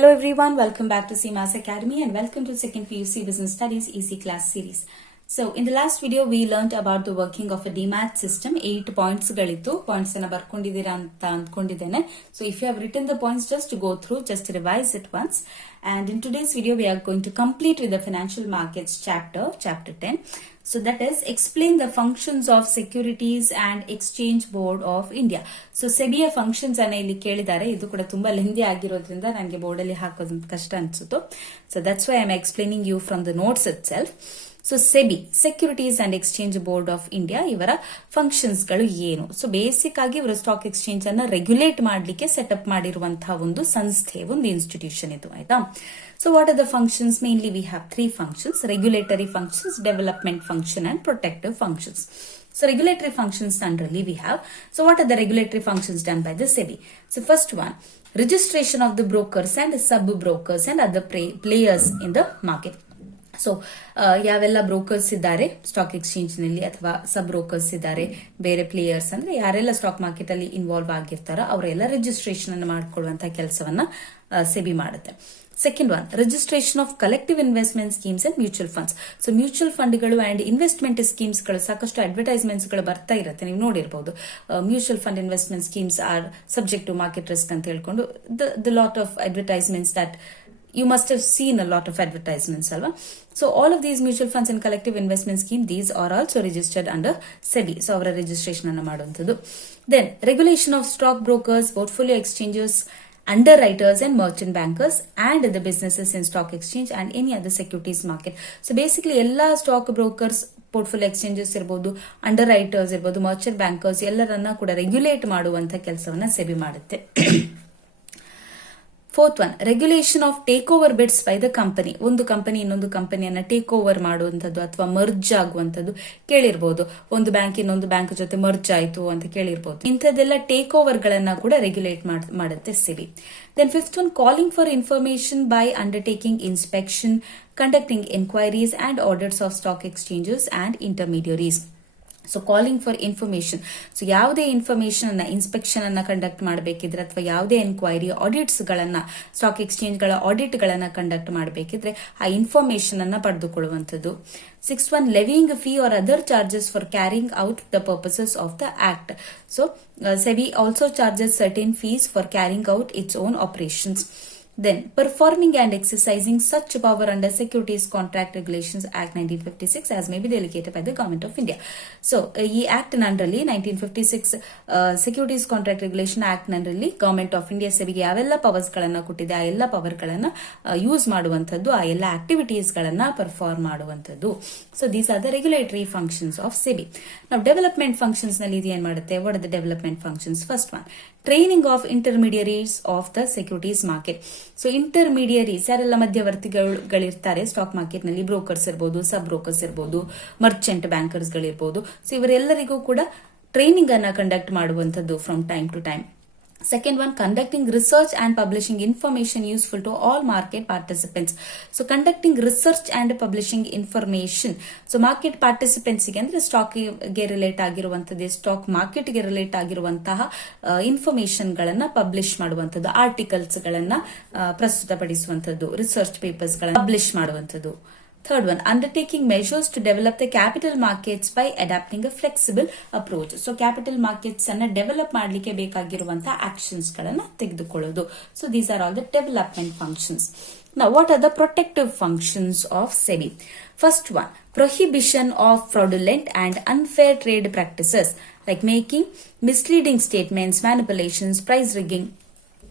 Hello everyone, welcome back to SEEMA'S Academy and welcome to second PUC Business Studies Easy Class Series. So in the last video we learnt about the working of a DMAT system. 8 points ಗಳಿತ್ತು. Points ಅನ್ನ ಬರ್ಕೊಂಡಿದ್ದೀರಾ ಅಂತ ಅಂದ್ಕೊಂಡಿದ್ದೇನೆ. So if you have written the points, just go through, just revise it once. And in today's video we are going to complete with the financial markets chapter 10. So that is explain the functions of Securities and Exchange Board of India. So SEBIಯ functions ಅನ್ನ ಇಲ್ಲಿ ಕೇಳಿದ್ದಾರೆ. ಇದು ಕೂಡ ತುಂಬಾ lengthy ಆಗಿರೋದ್ರಿಂದ ನನಗೆ board ಅಲ್ಲಿ ಹಾಕೋದು ಕಷ್ಟ ಅನ್ಸುತ್ತೆ. So that's why I am explaining you from the notes itself. So SEBI securities and exchange board of India ಇವರ ಫಂಕ್ಷನ್ಸ್ ಗಳು ಏನು? ಸೊ ಬೇಸಿಕ್ ಆಗಿ ಇವರು ಸ್ಟಾಕ್ ಎಕ್ಸ್ಚೇಂಜ್ ಅನ್ನ ರೆಗ್ಯುಲೇಟ್ ಮಾಡಲಿಕ್ಕೆ ಸೆಟಪ್ ಮಾಡಿರುವಂತಹ ಒಂದು ಸಂಸ್ಥೆ, ಒಂದು ಇನ್ಸ್ಟಿಟ್ಯೂಷನ್ ಇದು, ಆಯ್ತಾ? So what are the functions? Mainly we have 3 functions: regulatory functions, development function and protective functions. So regulatory functions underly we have. So what are the regulatory functions done by the SEBI? So first one, registration of the brokers and sub-brokers and other players in the market. So ಯಾವೆಲ್ಲ brokers ಇದ್ದಾರೆ stock exchange ನಲ್ಲಿ ಅಥವಾ sub brokers ಇದ್ದಾರೆ, ಬೇರೆ players ಅಂದ್ರೆ ಯಾರೆಲ್ಲ stock market ಅಲ್ಲಿ involve ಆಗಿರ್ತಾರೋ ಅವರೆಲ್ಲ ರಿಜಿಸ್ಟ್ರೇಷನ್ ಅನ್ನು ಮಾಡಿಕೊಳ್ಳುವಂತಹ ಕೆಲಸವನ್ನ ಸೆಬಿ ಮಾಡುತ್ತೆ. Second one, registration of collective investment schemes and mutual funds. So mutual ಫಂಡ್ಗಳು ಅಂಡ್ ಇನ್ವೆಸ್ಟ್ಮೆಂಟ್ ಸ್ಕೀಮ್ಸ್ ಗಳು ಸಾಕಷ್ಟು ಅಡ್ವರ್ಟೈಸ್ಮೆಂಟ್ಸ್ ಗಳು ಬರ್ತಾ ಇರುತ್ತೆ, ನೀವು ನೋಡಿರಬಹುದು. Mutual fund investment schemes are subject to market risk ಅಂತ ಹೇಳ್ಕೊಂಡು the lot of advertisements that you must have seen a lot of advertisements, alva. So all of these mutual funds and collective investment scheme, these are also registered under SEBI. So avara registration anna maduvanthadu. Then regulation of stock brokers, portfolio exchanges, underwriters and merchant bankers and the businesses in stock exchange and any other securities market. So basically ella stock brokers, portfolio exchanges ಇರಬಹುದು, under writers ಇರಬಹುದು, Merchant bankers ಎಲ್ಲರನ್ನ ಕೂಡ regulate ಮಾಡುವಂತ ಕೆಲಸವನ್ನ ಸೆಬಿ ಮಾಡುತ್ತೆ. Fourth one, regulation of take over beads by the company. ಒಂದು company ಇನ್ನೊಂದು ಕಂಪನಿಯನ್ನ ಟೇಕ್ ಓವರ್ ಮಾಡುವಂತದ್ದು ಅಥವಾ ಮರ್ಜ್ ಆಗುವಂತದ್ದು ಕೇಳಿರ್ಬೋದು. ಒಂದು ಬ್ಯಾಂಕ್ ಇನ್ನೊಂದು ಬ್ಯಾಂಕ್ ಜೊತೆ ಮರ್ಜ್ ಆಯ್ತು ಅಂತ ಕೇಳಿರ್ಬೋದು. ಇಂಥದ್ದೆಲ್ಲ ಟೇಕ್ ಓವರ್ ಗಳನ್ನ ಕೂಡ ರೆಗ್ಯುಲೇಟ್ ಮಾಡುತ್ತೆ SEBI. Then fifth one, calling for information by undertaking inspection, conducting enquiries and audits of stock exchanges and intermediaries. So calling for information, so ಯಾವುದೇ ಇನ್ಫಾರ್ಮೇಶನ್ ಅನ್ನ ಇನ್ಸ್ಪೆಕ್ಷನ್ ಅನ್ನ ಕಂಡಕ್ಟ್ ಮಾಡಬೇಕಿದ್ರೆ ಅಥವಾ ಯಾವುದೇ ಎನ್ಕ್ವೈರಿ ಆಡಿಟ್ಸ್ ಗಳನ್ನ, ಸ್ಟಾಕ್ ಎಕ್ಸ್ಚೇಂಜ್ ಗಳ audit ಗಳನ್ನ conduct ಮಾಡಬೇಕಿದ್ರೆ ಆ ಇನ್ಫಾರ್ಮೇಶನ್ ಅನ್ನ ಪಡೆದುಕೊಳ್ಳುವಂಥದ್ದು. 6 levying a fee or other charges for carrying out the purposes of the act. So SEBI also charges certain fees for carrying out its own operations. Then performing and exercising such power under Securities Contract Regulations Act 1956 as may be delegated by the Government of India. So ಈ act ನಂದ್ರಲ್ಲಿ 1956 Securities Contract Regulation Act ನಂದ್ರಲ್ಲಿ government of India ಸೆಬಿಗೆ ಯಾವೆಲ್ಲ powers ಗಳನ್ನ ಕೊಟ್ಟಿದೆ ಆ ಎಲ್ಲ power ಗಳನ್ನ ಯೂಸ್ ಮಾಡುವಂತದ್ದು, ಆ ಎಲ್ಲ ಆಕ್ಟಿವಿಟೀಸ್ ಗಳನ್ನ ಪರ್ಫಾರ್ಮ್ ಮಾಡುವಂತದ್ದು. So these are the regulatory functions of SEBI. ನಾವು ಡೆವಲಪ್ಮೆಂಟ್ ಫಂಕ್ಷನ್ಸ್ ನಲ್ಲಿ ಇದು ಏನ್ ಮಾಡುತ್ತೆ? What are the development functions? First one, training of intermediaries of the securities market. So intermediaries ಯಾರೆಲ್ಲ ಮಧ್ಯವರ್ತಿಗಳಿರ್ತಾರೆ ಸ್ಟಾಕ್ ಮಾರ್ಕೆಟ್ ನಲ್ಲಿ, ಬ್ರೋಕರ್ಸ್ ಇರಬಹುದು, ಸಬ್ ಬ್ರೋಕರ್ಸ್ ಇರಬಹುದು, ಮರ್ಚೆಂಟ್ ಬ್ಯಾಂಕರ್ಸ್ ಗಳಿರಬಹುದು. ಸೊ ಇವರೆಲ್ಲರಿಗೂ ಕೂಡ ಟ್ರೈನಿಂಗ್ ಅನ್ನ ಕಂಡಕ್ಟ್ ಮಾಡುವಂತದ್ದು from time to time. Second one, conducting research and publishing information useful to all market participants. So conducting research and publishing information. So market participants ಗೆ ಅಂದ್ರೆ stock ಗೆ relate ಆಗಿರುವಂತದ್ದು, stock market ಗೆ relate ಆಗಿರುವಂತಹ information ಗಳನ್ನ publish ಮಾಡುವಂತದ್ದು, articles ಗಳನ್ನ ಪ್ರಸ್ತುತಪಡಿಸುವಂತದ್ದು, research papers ಗಳನ್ನ ಪಬ್ಲಿಷ್ ಮಾಡುವಂತದ್ದು. Third one, undertaking measures to develop the capital markets by adapting a flexible approach. So capital markets ಅನ್ನ ಡೆವಲಪ್ ಮಾಡಲಿಕ್ಕೆ ಬೇಕಾಗಿರುವಂತಹ ಆಕ್ಷನ್ಸ್ ಗಳನ್ನ ತೆಗೆದುಕೊಳ್ಳೋದು. So these are all the development functions. Now what are the protective functions of SEBI? First one, prohibition of fraudulent and unfair trade practices like making misleading statements, manipulations, price rigging.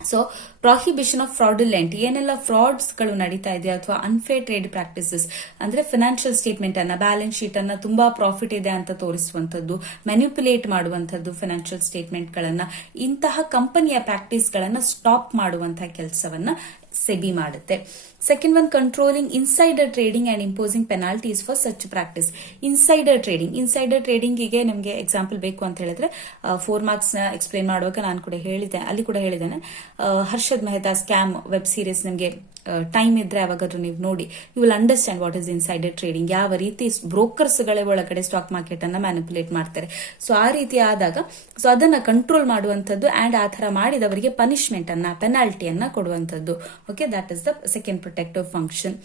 So prohibition of fraudulent, ಏನೆಲ್ಲ frauds ಗಳು ನಡೀತಾ ಇದೆ ಅಥವಾ unfair trade practices ಅಂದ್ರೆ financial statement ಅನ್ನ, balance sheet ಅನ್ನ ತುಂಬಾ profit ಇದೆ ಅಂತ ತೋರಿಸುವಂತದ್ದು, ಮ್ಯಾನಿಪ್ಯುಲೇಟ್ ಮಾಡುವಂತದ್ದು ಫಿನಾನ್ಷಿಯಲ್ ಸ್ಟೇಟ್ಮೆಂಟ್ ಗಳನ್ನ, ಇಂತಹ ಕಂಪನಿಯ ಪ್ರಾಕ್ಟೀಸ್ ಗಳನ್ನ ಸ್ಟಾಪ್ ಮಾಡುವಂತಹ ಕೆಲಸವನ್ನ ಸೆಬಿ ಮಾಡುತ್ತೆ. Second one, controlling insider trading and imposing penalties for such practice. Insider trading ಗೆ ನಿಮಗೆ ಎಕ್ಸಾಂಪಲ್ ಬೇಕು ಅಂತ ಹೇಳಿದ್ರೆ 4 ಮಾರ್ಕ್ಸ್ ನ ಎಕ್ಸ್ಪ್ಲೇನ್ ಮಾಡುವಾಗ ನಾನು ಕೂಡ ಹೇಳಿದೆ, ಅಲ್ಲಿ ಕೂಡ ಹೇಳಿದ್ದೇನೆ. Harsha Harshad Mehta scam web series ನಿಮಗೆ ಟೈಮ್ ಇದ್ರೆ ಯಾವಾಗಾದ್ರೂ ನೀವು ನೋಡಿ, you will understand what is insider trading, ಯಾವ ರೀತಿ ಬ್ರೋಕರ್ಸ್ ಗಳೇ ಒಳಗಡೆ ಸ್ಟಾಕ್ ಮಾರ್ಕೆಟ್ ಅನ್ನ ಮ್ಯಾನಿಪುಲೇಟ್ ಮಾಡ್ತಾರೆ. ಸೊ ಆ ರೀತಿ ಆದಾಗ ಸೊ ಅದನ್ನ ಕಂಟ್ರೋಲ್ ಮಾಡುವಂತದ್ದು ಅಂಡ್ ಆ ತರ ಮಾಡಿದವರಿಗೆ ಪನಿಷ್ಮೆಂಟ್ ಅನ್ನ, ಪೆನಾಲ್ಟಿಯನ್ನ ಕೊಡುವಂತದ್ದು. Okay, that is the second protective function.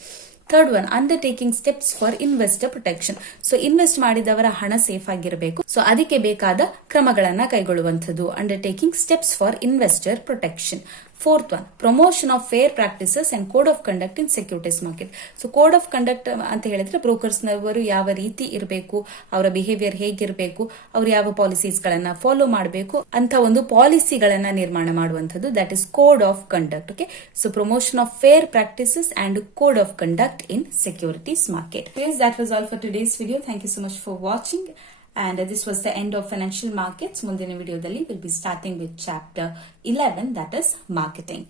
Third one, undertaking steps for investor protection. So invest ಮಾಡಿದವರ ಹಣ ಸೇಫ್ ಆಗಿರಬೇಕು, ಸೊ ಅದಕ್ಕೆ ಬೇಕಾದ ಕ್ರಮಗಳನ್ನ ಕೈಗೊಳ್ಳುವಂಥದ್ದು. Undertaking steps for investor protection. Fourth one, promotion of fair practices and code of conduct in securities market. So code of conduct ಅಂತ ಹೇಳಿದ್ರೆ brokers ನವರು ಯಾವ ರೀತಿ ಇರಬೇಕು, ಅವರ ಬಿಹೇವಿಯರ್ ಹೇಗಿರಬೇಕು, ಅವ್ರು ಯಾವ ಪಾಲಿಸೀಸ್ ಗಳನ್ನ ಫಾಲೋ ಮಾಡಬೇಕು ಅಂತ ಒಂದು ಪಾಲಿಸಿಗಳನ್ನ ನಿರ್ಮಾಣ ಮಾಡುವಂತದ್ದು. That is code of conduct. Okay, so promotion of fair practices and code of conduct in securities market. That was all for today's video. Thank you so much for watching. And this was the end of financial markets. ಮುಂದಿನ ವಿಡಿಯೋದಲ್ಲಿ we'll be starting with chapter 11, that is marketing.